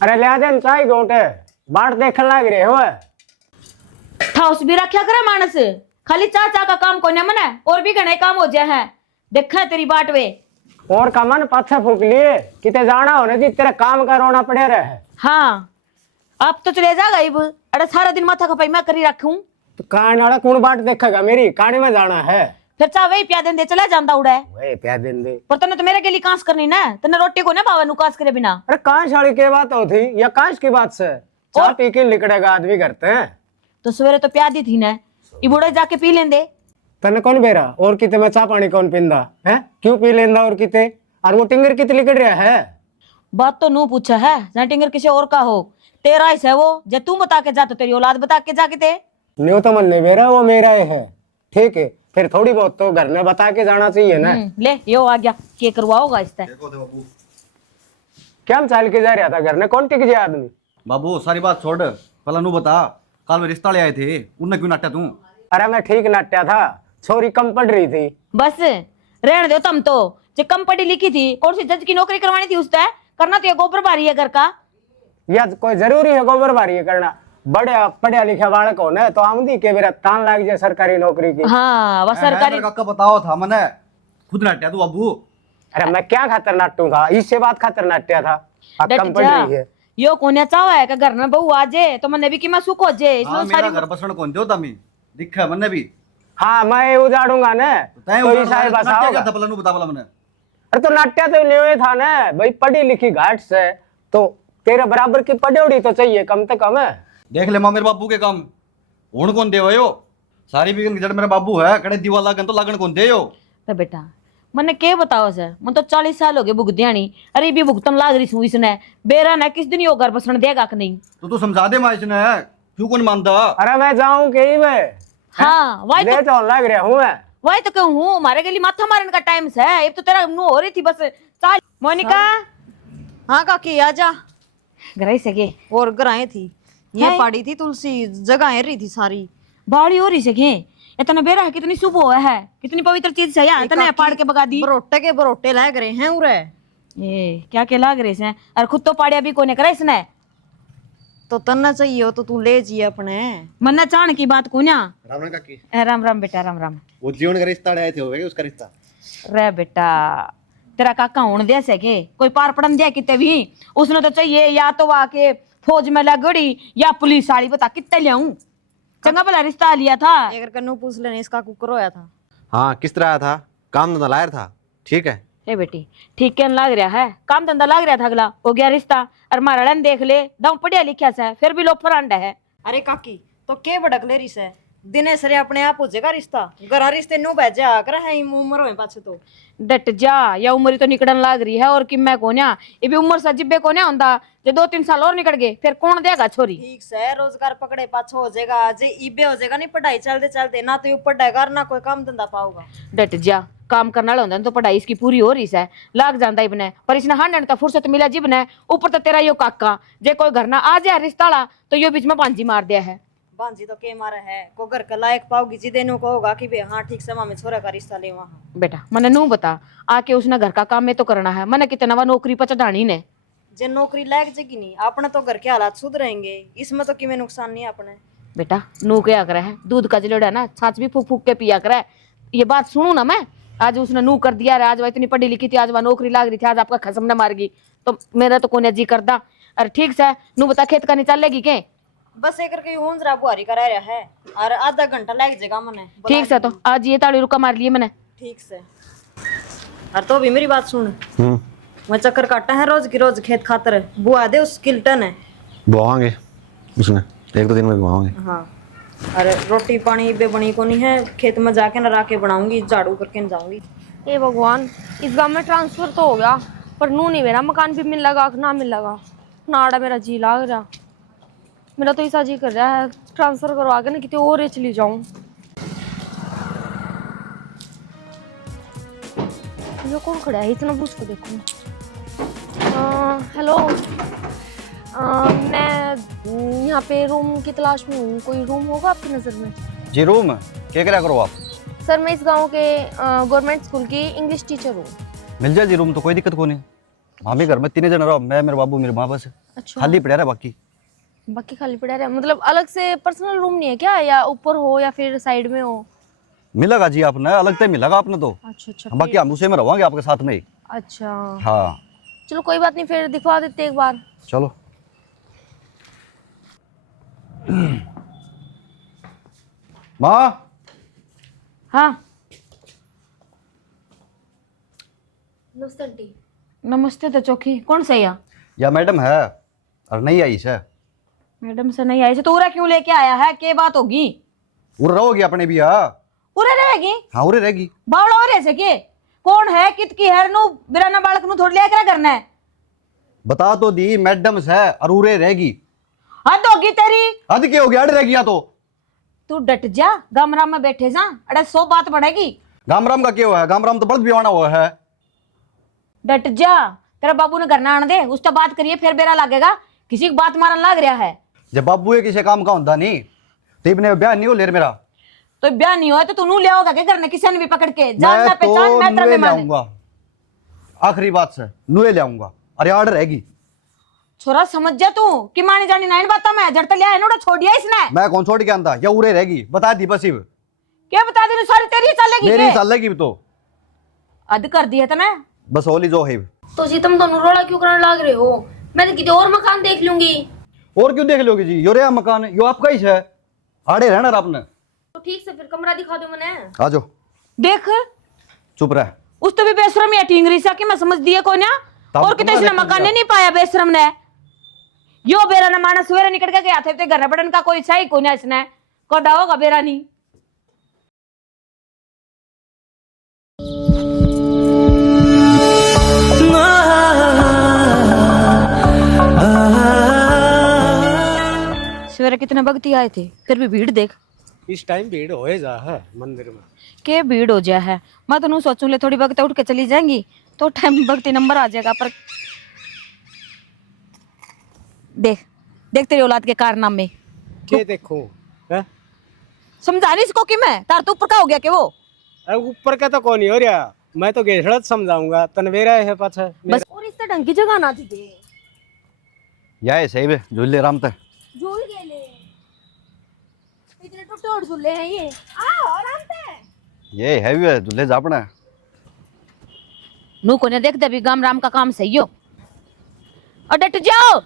अरे ले दे चाय गोटे बाट देखने लग रहे हो। हाउस भी रखा करे मानस, खाली चाचा का काम कोने मने और भी घने काम हो जाए हैं। देखा तेरी बाट वे और का मन पाछा फूक लिए किते जाना होने दी तेरा काम का रोना पड़े रहे। हाँ अब तो चले जाएगा इब, अरे सारा दिन माथा खपाई मैं करी रखूं। तो कहानी वाला कौन बाट देखेगा, मेरी कहानी में जाना है। फिर चाह वही प्या दे चला जाता उड़ा वही प्या दिन दे। पर तने तो मेरे के लिए कांस करनी ना, तने रोटी को ना पावा नु कांस करे बिना। अरे कांच वाली की बात होती या कांच की बात से चाय पी के निकलेगा आदमी करते हैं। तो सवेरे तो प्या दी थी ना, ये बूढ़े जाके पी लेंदे। तने कौन बेरा और किते में चाय पानी कौन पींदा है, क्यों पी लेंदा और किते, और वो टिंगर किते लिकड़ रहा है। बात तो नू पूछा है ना, टिंगर किसी और का हो तेरा ही है वो, जे तू बता के जा तो तेरी औलाद बता के जाके थे। न्यू तो मन नहीं बेरा, वो मेरा ही है। ठीक है फिर थोड़ी बहुत तो घर में बता के जाना चाहिए ना। ले यो आ गया, के करवाओगा इससे। क्या हम चाल के जा रहा था घर में, कौन टिक गया आदमी। बाबू सारी बात छोड़, पहला नू बता कल में रिश्ता ले आए थे, उनने क्यों नाटा तू? अरे मैं ठीक नाट्या था, छोरी कम पढ़ रही थी। बस रहने दो तुम तो, जो कम पढ़ी लिखी थी कौन सी जज की नौकरी करवानी थी उससे, करना तो ये गोबर बारी है घर का। या कोई जरूरी है गोबर बारी करना, बड़े पढ़िया लिखा बालक हो ना तो आमदी के मेरा तान लाग जाए सरकारी नौकरी की। हाँ वह सरकारी काका बताओ था मैंने खुद नाट्या तू बाबू। अरे मैं क्या खातर नाटू था, इससे बात खातर नाट्या था। अब कम पढ़ रही है यो कोने चावा है कि घर में बहू आ जाए तो मैंने भी कि मैं सुख हो जाए हाँ, इसमें मेरा सारी। घर बसण कौन दो तमी दिखा मैंने भी। हाँ मैं उजाड़ूंगा ना तो ईसाई बसा होगा। था पहला नू बता बोला मैंने। अरे तो नाट्या तो न्यू था ना भाई, पढ़ी लिखी घाट से तो तेरे बराबर की पढ़ी तो चाहिए कम से कम है। देख ले मां मेरे बाबू के काम हुण कौन दे यो, सारी बिगन की जड़ मेरा बाबू है, कड़े दीवार लागन तो लागन कौन दे यो। तो बेटा मैंने के बताओ सर, मैं तो 40 साल हो गए भुगतियानी, अरे भी भुगतन लाग रही हूँ इसने बेरा ना किस दिन यो घर बसण देगा कि नहीं। तो तू समझा दे माइस ने, क्यों कौन मानता? अरे मैं जाऊं कहीं में, हाँ वही तो लग रहा हूँ मैं। वही तो कहूँ हूँ, हमारे के लिए माथा मारने का टाइम है, अब तो तेरा नु हो रही थी बस चाल। मोनिका हाँ काकी आजा। घर से गे और गराए थी ये पड़ी थी तुलसी, जगह रही थी सारी बाड़ी हो रही से गे। इतना बेरा है, कितनी शुभ हुआ है, कितनी पवित्र चीज है यार, इतने पाड़ के बगा दी। बरोटे के बरोटे लग रहे हैं उरे। ये क्या क्या लाग रहे हैं, और खुद तो पाड़िया भी कोने करा इसने। तो तन्ना चाहिए हो तो तू ले जी अपने। मन्ना चाण की बात को ना। राम काकी राम राम बेटा राम राम। वो जीवन का रिश्ता आए थे होवे उसका रिश्ता। रे बेटा तेरा काका होने दे सके, कोई पार पड़न दे कितने भी, उसने तो चाहिए या तो आके फौज में लगड़ी या पुलिस वाली, बता कितने लियाऊं। चंगा भला रिश्ता लिया था। अगर कन्नू पूछ लेने इसका कुकर होया था। हाँ किस तरह आया था, काम धंधा लायर था। ठीक है ए बेटी ठीक क्या लाग रहा है, काम धंधा लाग रहा था, अगला हो गया रिश्ता। और मारा देख ले दाऊ पढ़िया लिखा से, फिर भी लोग फरांडा है। अरे काकी तो के भड़क ले रही से, दिनेश रे अपने आप हो जाएगा रिश्ता, गरा रिश्ते नु भेजा कर है उम्र होए पाछे तो। डट जा, या उम्र तो निकड़न लाग रही है और कि मैं कोन्या ये भी उम्र सजिबे कोन्या होंदा, जो 2-3 साल और निकल गए फिर कौन देगा छोरी। ठीक से रोजगार पकड़े पाछो हो जाएगा, जे इबे हो जाएगा नहीं पढ़ाई चलते चलते, ना तो ऊपर पढ़ेगा ना कोई काम धंधा पाओगा। डट जा, काम करने वाला होंदा तो पढ़ाई इसकी पूरी हो रही है, लाग जाता ही बने, पर इसने हांडन तो फुर्सत मिला जी बने। ऊपर तो तेरा यो काका जे कोई घर ना आ जाए रिश्ता वाला तो यो बीच में पांजी मार दिया है। बांझी तो के मारे है को घर का लायक पाओगी जी देनो को होगा कि हाँ ठीक समय में छोरा का रिश्ता ले वहाँ। बेटा मैंने नू बता आके उसने घर का काम में तो करना है, मैंने कितना नवा नौकरी पर चढ़ानी ने। जे नौकरी लायक जगी नहीं अपने तो घर के हालात सुधरेंगे, इसमें तो किमें नुकसान नहीं अपने। बेटा नू क्या करे है, दूध का जलोड़ा ना छाछ भी फूक फूक के पिया करे। ये बात सुनू ना मैं, आज उसने नू कर दिया, आज वह इतनी पढ़ी लिखी थी, आज वह नौकरी लाग रही थी, आज आपका खसम न मार गई तो मेरा तो कोने जी करदा। अरे ठीक से नू बता खेत का नहीं चलेगी के? बस एक करके ऊंजरा बुहारी करा रहा है और आधा घंटा लग जाएगा मने। ठीक से तो आज ये ताड़ी रुका मार लिए मैंने। ठीक से और तो भी मेरी बात सुन, मैं चक्कर काटा है रोज की रोज खेत खातर, बुआ दे उस किल्टन है बुआएंगे उसने 1-2 दिन में बुआएंगे। हाँ अरे रोटी पानी बे बनी को नहीं है, खेत में जाके न राके बनाऊंगी, झाड़ू करके न जाऊंगी। हे भगवान इस गांव में ट्रांसफर तो हो गया पर नू नहीं मेरा मकान भी मिल लगा ना मिल लगा नाड़ा मेरा जी लाग रहा। मेरा तो ऐसा जी कर रहा है ट्रांसफर करवा के ना कितने और चली जाऊं। ये कौन खड़ा है इतना पूछ के देखो। हेलो मैं यहाँ पे रूम की तलाश में हूँ, कोई रूम होगा आपकी नज़र में? जी रूम क्या क्या करो आप? सर मैं इस गांव के गवर्नमेंट स्कूल की इंग्लिश टीचर हूँ। मिल जाए जी रूम तो कोई दिक्कत को नहीं, हम भी घर में 3 जन रहो, मैं मेरे बाबू मेरी माँ बस। अच्छा। खाली पड़ा रहा बाकी। बाकी खाली पड़ा है, मतलब अलग से पर्सनल रूम नहीं है क्या, या ऊपर हो या फिर साइड में हो? मिलेगा जी आपने, अलग से मिलेगा आपने तो। अच्छा अच्छा बाकी हम उसे में रहोगे आपके साथ में ही। अच्छा हाँ चलो कोई बात नहीं, फिर दिखवा देते एक बार। चलो। माँ। हाँ नमस्ते आंटी। नमस्ते। तो चौकी कौन सही है? या मैडम है और नहीं आई से। मैडम से नहीं आई से तो उरा क्यों लेके आया है? क्या बात होगी? उर रहोगी अपने भी। हाँ उरा रहेगी? हाँ उरे रहेगी। बावड़ा हो रहे से के? कौन है कित की है नु? बिराना बालक नु थोड़ी लिया क्या करना है? बता तो दी मैडम से और उरे रहेगी। हद होगी तेरी। हद क्या हो गया? अड़ रहेगी या तो तू डट जा, गमरा में बैठे जा, अरे 100 बात बढ़ेगी। गामराम का क्या हुआ है? गामराम तो बल्द भी आना हुआ है। डट जा, तेरा बाबू ने करना आने दे, उसका बात करिए फिर बेरा लागेगा। किसी की बात मारन लाग रहा है। जब बाबू है किसी काम का होता नहीं तो इबने ब्याह नहीं हो ले मेरा। तो ब्याह नहीं हुआ तो तू नू ले आओगा क्या करने? किसी ने भी पकड़ के मैं जानना तो पहचान मैटर नुए में ले माने। आऊंगा। आखिरी बात से नुए ले आऊंगा। अरे आर्डर रहेगी। छोरा समझ जा तू कि मानी जानी नाइन बात मैं जड़ लिया है नोड़ा छोड़ दिया इसने। मैं कौन छोड़ के आंदा या उरे रहेगी? बता दी बस। इब क्या बता दे? सारी तेरी चलेगी मेरी के? चलेगी तो अद कर दिया तने। बस होली जो है। तो जी तुम दोनों रोड़ा क्यों करने लाग रहे हो? मैं तो किसी और मकान देख लूंगी। और क्यों देख लोगे जी? यो रे मकान यो आपका ही है। आड़े रहना आपने। तो ठीक से फिर कमरा दिखा दो मने। आ जाओ। देख चुप रह। उस तो भी बेशरम या टिंगरी सा कि मैं समझ दिया को ना। तब और कितने तुम्हारे इसने मकान नहीं पाया बेशरम ने। यो बेरा ना माना सवेरे निकल के गया थे ते घर बड़न का कोई सही को ना इसने को दाओगा बेरा नहीं। सवेरे कितने भक्ति आए थे, फिर भी भीड़ देख। इस टाइम भीड़ हो जा है मंदिर में। के भीड़ हो जाए है। मैं तो नू सोचूं ले थोड़ी भक्त उठ के चली जाएंगी तो टाइम भक्ति नंबर आ जाएगा। पर देख देख तेरी औलाद के कारनामे। के देखूं है? समझा नहीं इसको कि मैं तार तो ऊपर का हो गया कि वो। अरे ऊपर का तो कौन ही हो रहा। मैं तो गेहड़त समझाऊंगा तनवेरा है पाछे। बस और इस ढंग की जगह ना थी दे। या सही है झूले राम तक। झूल गेले इतने टूटे और झूले हैं ये। आओ आराम से। ये है भी झूले जापना। नू को ने देख दे भी गाम राम का काम सही हो और डट जाओ।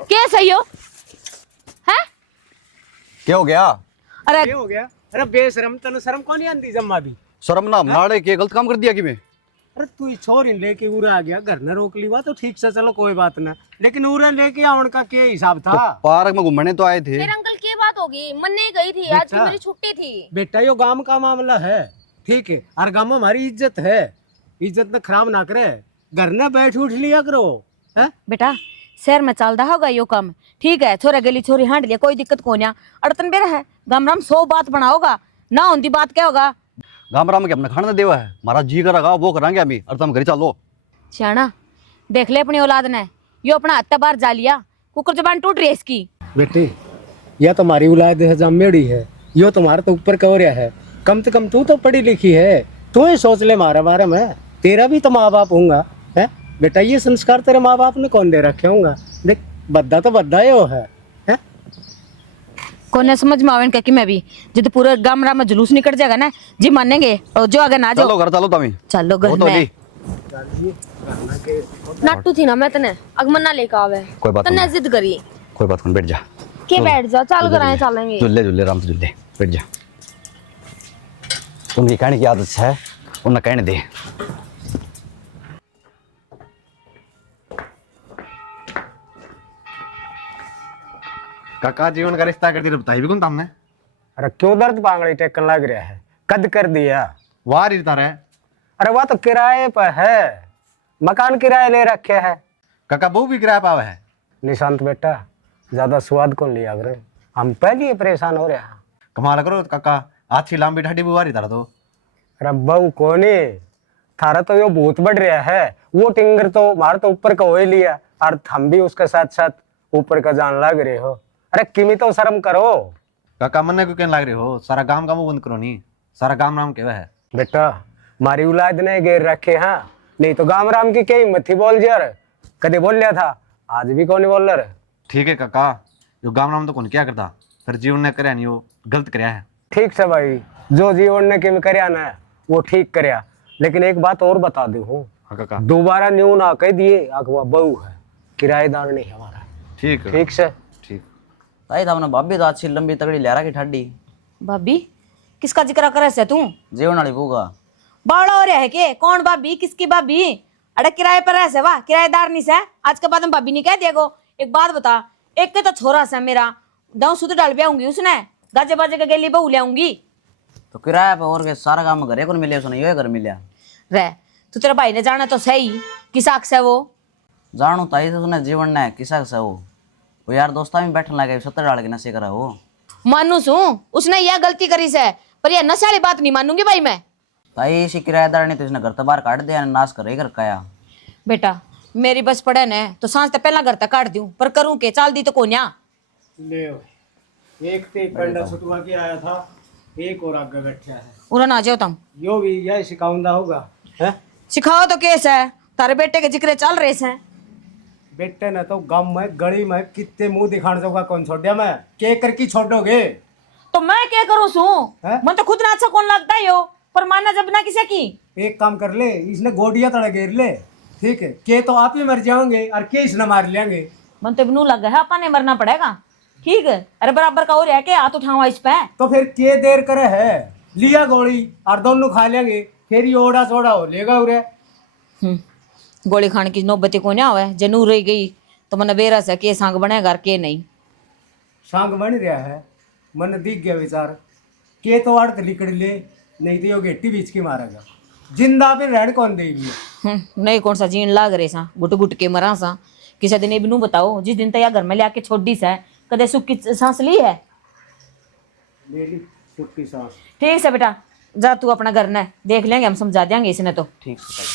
क्या सही हो है? क्या हो गया? अरे क्या हो गया? अरे बेशरम तनु शर्म कौन नहीं आंदी जम्मा भी। शर्म ना मारे के गलत काम कर दिया कि मैं। अरे तू छोरी लेके उरा आ गया घर ने रोक लीवा तो ठीक से चलो कोई बात ना, लेकिन उरा लेके आवन का क्या हिसाब था? पार्क में घूमने तो आए थे। फिर अंकल की बात होगी, मन नहीं गई थी आज की बेटा। मेरी छुट्टी थी। बेटा यो गांव का मामला है, ठीक है, और गांव में हमारी इज्जत है, इज्जत न खराब ना करे। घर न बैठ उठ लिया करो है? बेटा शहर में चलता होगा यो काम, ठीक है। छोरा गली छोरी हांड लिया कोई दिक्कत को ना। अड़तन बेरा है गाम राम 100 बात बनाओगा ना होती बात क्या होगा। गाम राम के अपने खाना देवा है, हमारा जी करेगा वो करांगे अभी। और तुम घर चलो। सियाना देख ले अपनी औलाद ने यो अपना हत्ता बार जा लिया, कुकर जबान टूट रही है इसकी। बेटी यह तो हमारी औलाद है जमेड़ी है, यो तुम्हारे तो ऊपर का हो रहा है। कम से कम तू तो पढ़ी लिखी है, तू ही सोच ले हमारे बारे में। तेरा भी तो माँ बाप होगा है बेटा। ये संस्कार तेरे माँ बाप ने कौन दे रखे होंगे? देख बद्दा तो बद्दा ही हो है? कोने समझ में आवे कि मैं भी जिद पूरे गाम राम में जुलूस निकल जाएगा ना जी मानेंगे। और जो अगर ना चलो जाओ घर चलो तुम। चलो घर वो तो में। ली। नाटू थी ना मैं तने अगमन ना लेके आवे। कोई बात तने नहीं। जिद करी कोई बात नहीं, बैठ जा। के बैठ जा, चल कर आए चलेंगे। झूले झूले राम से झूले बैठ जा। उनकी कहने की आदत है, उन्हें कहने दे। काका जीवन का रिश्ता कर दी बताई भी कौन तुमने? अरे क्यों दर्द पांगड़ी टेकन लग रहा है? कद कर दिया। वाह रिश्ता रहे। अरे वह तो किराए पर है, मकान किराए ले रखे है। काका बहू भी किराया पावा है। निशांत बेटा ज्यादा स्वाद कौन लिया करे, हम पहले ही परेशान हो रहे हैं। कमाल करो काका, अच्छी लंबी ठाडी बुआरी तारा तो। अरे बहू कोनी थारा तो यो भूत बढ़ रहा है। वो टिंगर तो मार तो ऊपर का हो ही लिया और हम भी उसके साथ साथ ऊपर का जान लग रहे हो। अरे किमी तो शर्म करो। काका मन क्यों कहने लग रहे हो? सारा गांव का मुंह बंद करो नहीं, सारा गांव नाम केवा है। बेटा मारी औलाद ने घेर रखे हाँ, नहीं तो गाम राम की क्या हिम्मत थी बोल यार। कदे बोल लिया था, आज भी कौन बोल रहा है। ठीक है काका, जो गाम नाम तो कौन क्या करता, फिर जीवन ने करया नहीं, वो गलत करया है। ठीक से भाई, जो जीवन ने किम करया ना वो ठीक करया, लेकिन एक बात और बता दू हूँ, हाँ काका। दोबारा न्यू ना कह दिए अगवा बहू है, किराएदार नहीं हमारा। ठीक है। ठीक से। ठीक। ताई था अपना भाभी तो अच्छी लंबी तगड़ी लहरा की ठाडी। भाभी किसका जिक्र करे से तू? जीवन वाली बूगा। बाड़ा हो रहा है के? कौन भाभी? किसकी भाभी? अरे किराए पर ऐसे वाह, किराएदार नहीं से, आज के बाद हम भाभी नहीं कह दिएगो। एक बात बता, एक के तो छोरा से मेरा दाऊ सुध डाल ब्याऊंगी उसने, गाजे बाजे के गेली बहू ले आऊंगी। तो किराया पे और के सारा काम घरे को मिले, उसने यो घर मिला रे तू तेरा भाई ने जाना तो सही, किस आँख से वो? जानू ताई से उसने जीवन ने किसा से वो यार दोस्ता में बैठने लगे 70 डाल के नशे करा वो। मानू सू उसने यह गलती करी से, पर यह नशे वाली बात नहीं मानूंगी भाई मैं। ताई इसी किराएदार ने तो इसने घर तो बाहर काट दिया, नाश करे घर काया। बेटा मेरी बस पड़े ने तो सांस तो पहला घर तक काट दूं, पर करूं के चाल दी तो कोन्या। ले एक ते पंडा छुटवा के आया था, एक और आगे बैठा है, उरा ना जाओ तुम, यो भी यही सिखाऊंगा होगा है। सिखाओ तो केस है, तारे बेटे के जिक्र चल रहे हैं। बेटे ने तो गम में गली में कितने मुंह दिखाने जोगा कौन छोड़िया, मैं के कर की छोड़ोगे। तो मैं क्या करूं सू? हैं? मन तो खुद ना अच्छा कौन लगता है यो, पर मानना जब ना किसी की। एक काम कर ले, इसने गोडिया तड़ा घेर ले, ठीक है, के तो आप ही मर जाओगे और के इसने मार लेंगे। मन तो बनू लग है अपन ने मरना पड़ेगा, ठीक है। अरे बराबर का हो रहा है के हाथ उठावा इस पे। तो फिर के देर करे है, लिया गोली और दोनों खा लेंगे, फिर ये ओड़ा सोड़ा हो लेगा उरे। गोली खाने की नौबती को ना हुआ, जनू रह गई तो मन बेरा से के सांग बनेगा के नहीं। सांग बन रहा है, मन दिख गया विचार, के तो आड़ लिकड़ ले, नहीं तो यो गेटी बीच की मारेगा, जिंदा फिर रहने कौन देगी। नहीं कौन सा जीन लाग रहे सा, गुट गुट के मरा सा। किसी दिन बिनू बताओ, जिस दिन तैयार घर में ले छोड़ी सा, कदे सुख की सांस ली है? ले ली सुख की सांस। ठीक है बेटा, जा तू अपना घर न देख लेंगे, हम समझा देंगे इसने तो। ठीक है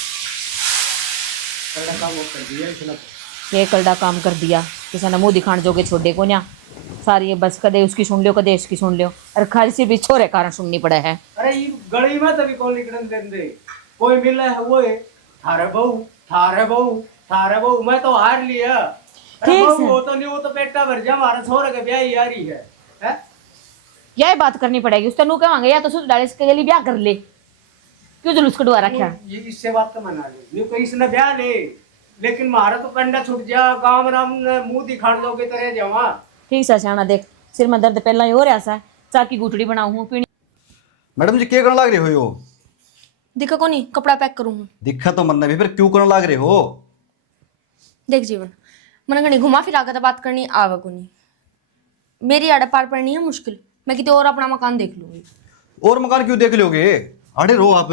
कड़ा काम वो कर दिया इसने तो। ये कलडा काम कर दिया, किसी ने मुंह दिखाने जोगे छोड़े को ना सारी, ये बस कदे उसकी सुन लियो कदे इसकी सुन लियो, और खाली सिर्फ इस छोरे कारण सुननी पड़े है। अरे ये गली में तभी कौन निकलन देंगे, कोई मिला है वो है थारे बहू थारे बहू थारे बहू, मैं तो हार लिया। अरे ठीक बहू है। हो तो नहीं, वो तो पेटा भर जा, हमारा छोरा के ब्याह ही यारी है, हैं? यही बात करनी पड़ेगी उससे, नू कहेंगे या तो सुध डाले इसके लिए ब्याह कर ले, क्यों जुलूस कटवा रखा। ये इससे बात तो मना ले, यूं कहीं इसने ब्याह ले, लेकिन मारा तो कंडा छूट जा, गांव राम ने मुंह दिखाड़ दोगे तो रह जावा। ठीक सा सियाना, देख सिर में दर्द पहला ही हो रहा सा, चाय की गुठड़ी बनाऊं पीनी। मैडम जी क्या करने लग रहे हो यो? दिखा को नहीं, कपड़ा पैक करूँ। दिखा तो मन ने भी, फिर क्यों करने लग रहे हो? देख जीवन, मन घनी घुमा फिरा कर बात करनी आवा को नहीं, मेरी आड़ा पार पड़नी है मुश्किल, मैं कितने और अपना मकान देख लूंगी। और मकान क्यों देख लोगे? अरे रो आप,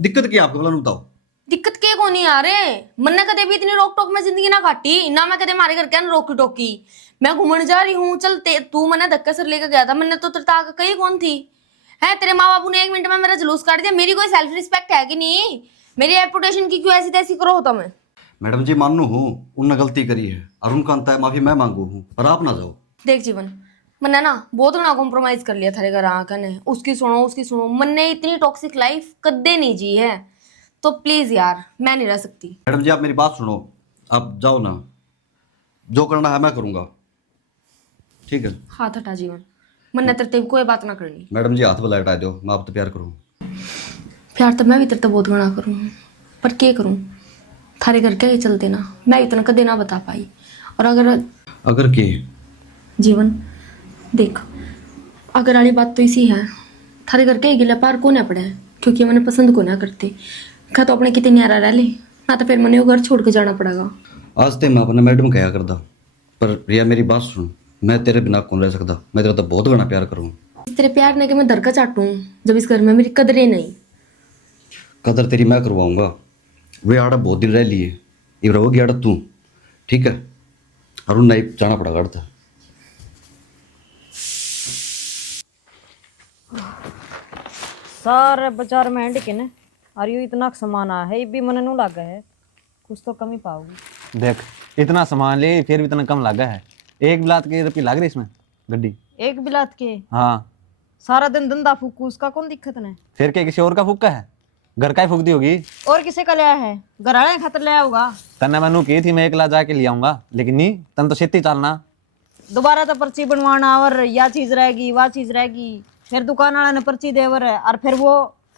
दिक्कत क्या आपको बोला बताओ। दिक्कत के को नहीं आ रहे, मन ने कदे भी इतनी रोक टोक में जिंदगी ना काटी ना, मैं कदे मारे घर के रोकी टोकी। मैं घूमने जा रही हूँ, चल तू मैंने धक्का सर लेकर गया था, मैंने तो तरता कहीं कौन थी है, तेरे माँ बाबू ने 1 मिनट में मेरा जुलूस काट दिया। मेरी कोई सेल्फ रिस्पेक्ट है कि नहीं? मेरी रेपुटेशन की क्यों ऐसी तैसी करो होता मैं? मैडम जी मानू हूँ उनने गलती करी है और उनका अंत है माफी मैं मांगू हूँ, पर आप ना जाओ। देख जीवन, मैंने ना बहुत बड़ा कॉम्प्रोमाइज कर लिया थारे घर आकर ने, उसकी सुनो मन ने इतनी टॉक्सिक लाइफ कदे नहीं जी है, तो प्लीज यार मैं नहीं रह सकती। मैडम जी आप मेरी बात सुनो, आप जाओ ना, जो करना है मैं करूँगा, ठीक है? हाथ हटा जीवन, मन ने तेरे कोई बात ना करनी। मैडम जी हाथ बुला हटा दो, मैं आप तो प्यार करूँ। प्यार तो मैं भी तेरे बहुत गणा करूँ, पर क्या करूँ, थारे घर के चलते ना मैं इतना कदे ना बता पाई। और अगर के जीवन देख, अगर वाली बात तो इसी है, थारे घर के गिला पार को ना पड़े, क्योंकि मैंने पसंद को ना करते, खा तो अपने कितने न्यारा रह ले ना, तो फिर मैंने वो घर छोड़ के जाना पड़ेगा। आज ते मैं अपने मैडम कहा करदा, पर प्रिया मेरी बात सुन, मैं तेरे बिना कौन रह सकता, मैं तेरा तो बहुत घना प्यार करूँ। तेरे प्यार ने कि मैं दर का चाटूं जब इस घर में मेरी कदरें नहीं। कदर तेरी मैं करवाऊंगा, वे आड़ा बहुत दिन रह लिए, ये रहोगी आड़ा तू, ठीक है? और उन नहीं जाना पड़ेगा अड़ता। सारे बाजार में हैंड के ने और यू इतना सामान आ है, ये भी मन नू लगा है, कुछ तो कमी पाओगी। देख इतना सामान ले फिर भी इतना कम लगा है, 1 बिलात के रुपये लग रही इसमें गड्डी। एक बिलात के हाँ, सारा दिन धंधा फूकू, उसका कौन दिक्कत ने? फिर क्या किसी और का फूका है? घर का ही फूक दी होगी। और किसे का लिया है? घराले खातर लिया होगा। तन्ने मैनू की थी मैं एकला जाके ले आऊंगा, लेकिन नहीं, तन तो छेती चलना। दोबारा तो पर्ची बनवाना और या चीज रहेगी वह चीज रहेगी, फिर दुकान वाला ने पर्ची देवर है और फिर वो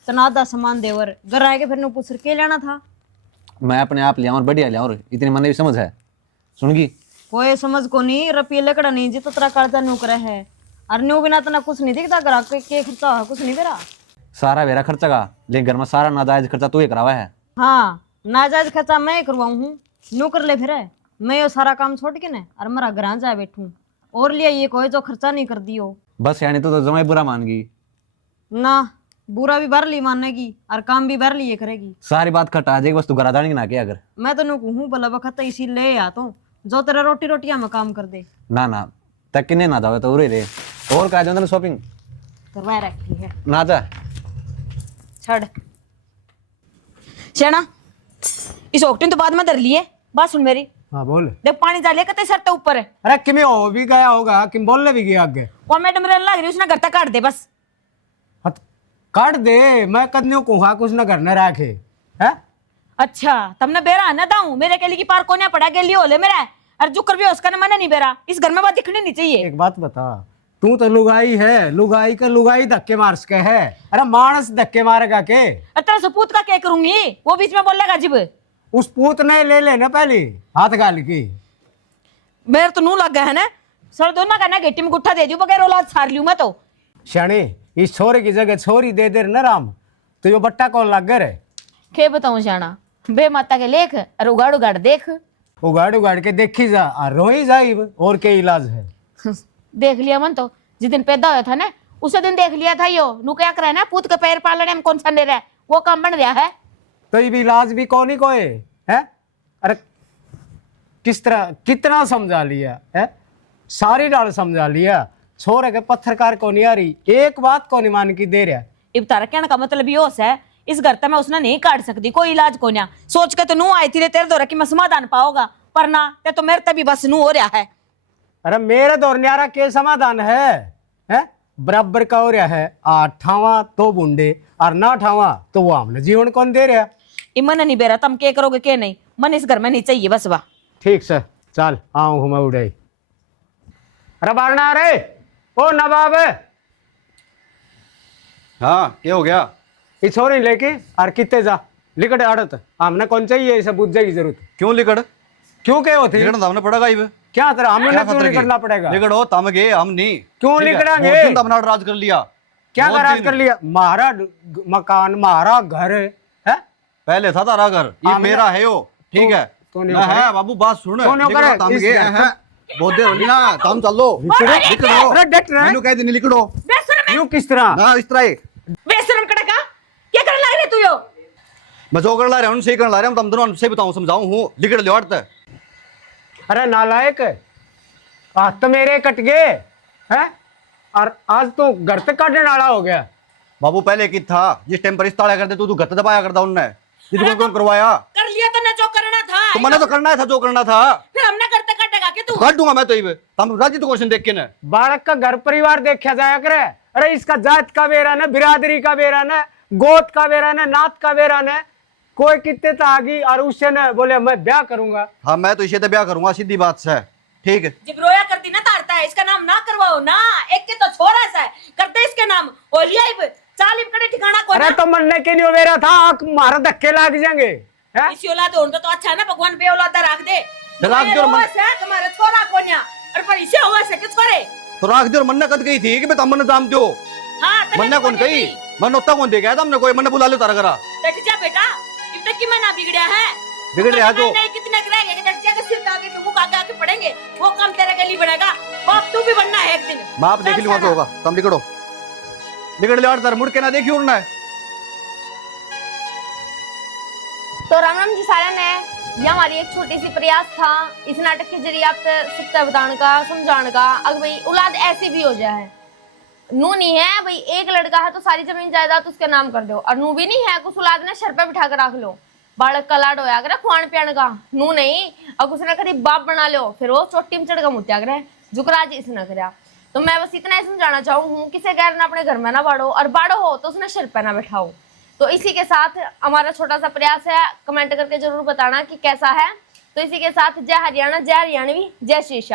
तनादा सामान देवर घर आके फिर पूछ के लेना था। मैं अपने आप ले आऊं और बढ़िया ले आऊं, इतनी मन भी समझ है। सुनगी कोई समझ को नहीं, रुपये लकड़ा नहीं जी तो तेरा कर्जा न्यू करे है और न्यू बिना तना कुछ नहीं दिखता, ग्राहक के खर्चा कुछ नहीं करा। सारा मेरा खर्चा का, लेकिन घर में सारा नाजायज खर्चा तू ही करावा है। हाँ नाजायज खर्चा मैं करवाऊँ हूँ, न्यू कर ले फिर मैं ये सारा काम छोड़ के ना और मेरा घर जाए बैठूं और लिया ये कोई जो खर्चा नहीं कर दियो। बस यानी तो जमाई बुरा मान गई ना, बुरा भी भर ली मानेगी और काम भी भर लिए करेगी। सारी बात खटा जाएगी, बस तू घर जाने की ना के अगर। मैं तो कहूँ भला वक्त इसी ले आ तो जो तेरा रोटी रोटियां में काम कर दे। ना ना तक किन्ने ना जावे तो उरे रे और का जान शॉपिंग करवा रखी है ना जा छड़ शेना इस ओक्टिन तो बाद में धर लिए। बात सुन मेरी, हाँ बोल। देख पानी डालिए कते सर तो ऊपर है। अरे किमें हो भी गया होगा, किम बोलने भी गया आगे। और मैडम मेरे लग रही उसने घर तक काट दे बस। हत काट दे, मैं कदनियों को कुछ न करने रखे है। अच्छा तुमने बेरा ना दाऊं मेरे के लिए की पार कोने पड़ा के लिए होले मेरा और जो कर भी उसका ना मैंने नहीं बेरा। इस घर में बात दिखनी नहीं चाहिए। एक बात बता, तू तो लुगाई है, लुगाई का लुगाई धक्के मार सके है। अरे मानस धक्के मारेगा के? तेरा सपूत का क्या करूंगी, वो बीच में बोलेगा जिब। उस पूत ने ले लेना पहले हाथ गाल की। मेरे तो नू लग गया है ना, सर दोनों का ना गेटी में गुट्ठा दे दू बगैर औलाद सार लियो मैं तो। शानी इस छोरे की जगह छोरी दे दे न राम, तो यो बट्टा कौन लग गए रे? के बताऊं शाना, बे माता के लेख और उगाड़ उगाड़ देख। उगाड़ उगाड़ के देखी जा और रोई जाई, और क्या इलाज है? देख लिया मन तो, जिस दिन पैदा हुआ था ना उसे दिन देख लिया था। यो नु क्या करे ना, पूत के पैर पालने में कौन सा दे रहा है, वो काम बन रहा है। तो ये भी इलाज भी कौन ही कोई है? अरे किस तरह कितना समझा लिया है, सारी डाल समझा लिया, छोरे के पत्थरकार को नहीं आ रही, एक बात को नहीं मान की दे रहा। इब तारा कहने का मतलब ये है इस घर तक मैं उसने नहीं काट सकती, कोई इलाज को ना सोच के तो नू आई थी तेरे दौरा कि मैं समाधान पाओगा, पर ना ते तो मेरे तभी बस नू हो रहा है। अरे मेरे दौर न्यारा के समाधान है बराबर का हो रहा है। 8वां तो बुंडे और 9वां तो वो हमने जीवन कौन दे रहा। मन नहीं बेरा तुम क्या करोगे क्या नहीं, मन इस घर में नहीं चाहिए बस वाह। ठीक सर चल आऊं हूं मैं उड़े। अरे बारना रे ओ नवाब, हाँ क्या हो गया? ये छोरी लेके और कितने जा लिकट आड़त, हमने कौन चाहिए इसे बुझ जाएगी जरूरत। क्यों लिकड़? क्यों क्या होती लिकड़ हमने पड़ेगा ही क्या तरह हमें क्या क्यों खतरे नहीं करना पड़ेगा? लिकड़ हो तम गए हम नहीं। क्यों ठीक है? लिकड़ांगे? बहुत दिन तो अपना राज कर लिया। क्या बहुत कराज दिन। कर लिया? मारा मकान मारा घर है, पहले था तारा घर, ये हमने- मेरा है यो। ठीक है तो नहीं ना करे। है बाबू, बात सुन। तो नहीं लिकड़ो, करे, तम इस गए घर हैं बहुत देर हो गई ना, काम चलो लिकड़ो। अरे डट रहा है। मैंने कह दी नहीं लिकड़ो यूं किस तरह? ना, इस तरह ही बेशरम कड़का क्या कर लग रहे तू यो? मैं जो कर ला रहा हूँ सही कर ला रहा हूँ, तुम दोनों से बताऊँ समझाऊँ हूँ, लिकड़ लियो अर्थ। अरे नालायक, हाथ तो मेरे कट गए हैं और आज तो घर तक काटने वाला हो गया। बाबू पहले की था, जिस टाइम पर इस ताड़ा करते तू गत्ता दबाया करता उनने, जिसको कौन करवाया? कर लिया तो ना जो करना था, तो मैंने तो करना था जो करना था, फिर हमने करते काटेगा कि तू? काट दूंगा मैं तो ये। तुम राजी तो क्वेश्चन देख के ना, बालक का घर परिवार देखा जाया करे। अरे इसका जात का बेरा न, बिरादरी का बेरा न, गोत का बेरा न, नात का बेरा न, कोई कितने तो आगी और उससे न बोले मैं ब्याह करूंगा। हाँ मैं तो इसे तो ब्याह करूंगा, सीधी बात से। ठीक है जब रोया करती ना तारता है, इसका नाम ना करवाओ ना, एक के तो छोरा सा है करते इसके नाम ओलिया इब चालिब कड़े ठिकाना को अरे तो मरने के नहीं बेरा था, आंख मारा धक्के लग जाएंगे हैं? इसी औलाद होने तो अच्छा है ना, भगवान बे औलाद रख दे। राख दे और मन- तुम्हारा छोरा कोन्या और पर इसे हुआ से के छोरे। तो राख दे और मन्ना कद गई थी कि मैं तमन्ना दाम दो। हां मन्ना कौन कही? मन उत्ता कौन दे गया तुमने? कोई मन्ना बुला लो तारा करा। बैठ जा बेटा, इब तक की मैं ना बिगड़या है। बिगड़ रहा जो नहीं कितने करेंगे कि लड़कियां के सिर आगे के मुंह आगे आके पड़ेंगे, वो काम तेरे के लिए बनेगा। बाप तू भी बनना है एक दिन। बाप देख लूंगा तो होगा, तुम लिकड़ो लिकड़ लिया और मुड़ के ना देखियो उड़ना है। तो राम राम जी सारा ने, ये हमारी एक छोटी सी प्रयास था इस नाटक के जरिए आप सत्य बताने का, समझाने का। अगर भाई औलाद ऐसी भी हो जाए, नू नहीं है भाई, एक लड़का है तो सारी जमीन जायदाद उसके नाम कर दो, और नू भी नहीं है कुछ औलाद ने सर पे बिठा कर रख लो, बालक का लाड होया करे खुआन पियान का। नू नहीं, अब उसने कभी बाप बना लो, फिर वो चोटी में चढ़ का मुत्या करे, जुकराज इसने करा। तो मैं बस इतना ही समझाना चाहूँ हूँ, किसी गैर ना अपने घर में ना बाढ़ो, और बाढ़ो हो तो उसने सिर पे ना बैठाओ। तो इसी के साथ हमारा छोटा सा प्रयास है, कमेंट करके जरूर बताना कि कैसा है। तो इसी के साथ जय हरियाणा, जय हरियाणवी, जय श्री श्याम।